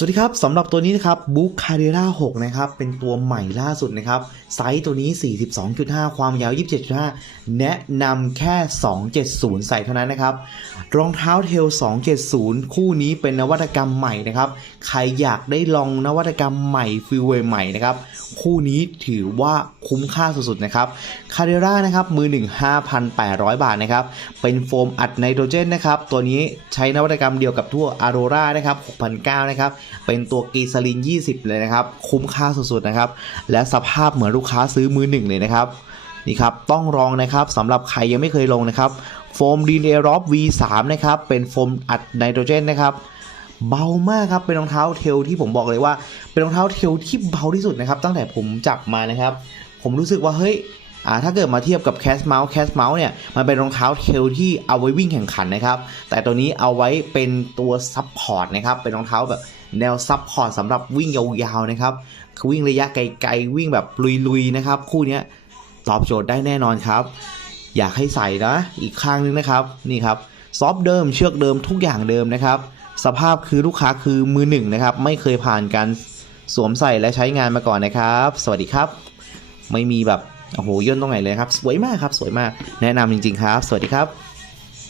สวัสดีครับสำหรับตัวนี้นะครับบุ๊คคาเดรา6นะครับเป็นตัวใหม่ล่าสุดนะครับไซส์ตัวนี้ 42.5 ความยาว 27.5 แนะนำแค่ 270 ใส่เท่านั้นนะครับ รองเท้าเทล 270 คู่นี้เป็นนวัตกรรมใหม่นะครับใครอยากได้ลองนวัตกรรมใหม่ฟิลเวใหม่นะครับคู่นี้ถือว่าคุ้มค่าสุดๆนะครับคาเดรานะครับมือ 1 5,800 บาทนะครับเป็นโฟมอัดไนโตรเจนนะครับตัวนี้ใช้นวัตกรรมเดียวกับทั่วอ r โรรานะครับ6,900นะครับเป็นตัวกีซาลิน 20 เลยนะครับ คุ้มค่าสุดๆนะครับ และสภาพเหมือนลูกค้าซื้อมือหนึ่งเลยนะครับนี่ครับต้องลองนะครับสำหรับใครยังไม่เคยลงนะครับโฟมดีนเอรอฟ V3 นะครับ เป็นโฟมอัดไนโตรเจนนะครับเบามากครับเป็นรองเท้าเทลที่ผมบอกเลยว่า เป็นรองเท้าเทลที่เบาที่สุดนะครับ ตั้งแต่ผมจับมานะครับ ผมรู้สึกว่าเฮ้ย อ่าถ้าเกิดมาเทียบกับแคสเมาส์แคสเมาส์เนี่ยมันเป็นรองเท้าเทลที่เอาไว้วิ่งแข่งขันนะครับแต่ตัวนี้เอาไว้เป็นตัวซับพอร์ตนะครับเป็นรองเท้าแบบแนวซับพอร์ตสำหรับวิ่งยาวๆนะครับวิ่งระยะไกลๆวิ่งแบบลุยๆนะครับคู่นี้ตอบโจทย์ได้แน่นอนครับ อยากให้ใส่นะอีกข้างนึงนะครับนี่ครับซอฟต์เดิมเชือกเดิมทุกอย่างเดิมนะครับ สภาพคือลูกค้าคือมือหนึ่งนะครับ ไม่เคยผ่านการสวมใส่และใช้งานมาก่อนนะครับ สวัสดีครับ ไม่มีแบบ โอ้โหย่นตรงไหนเลยครับ สวยมากครับ สวยมาก แนะนำจริง ๆ ครับ สวัสดีครับ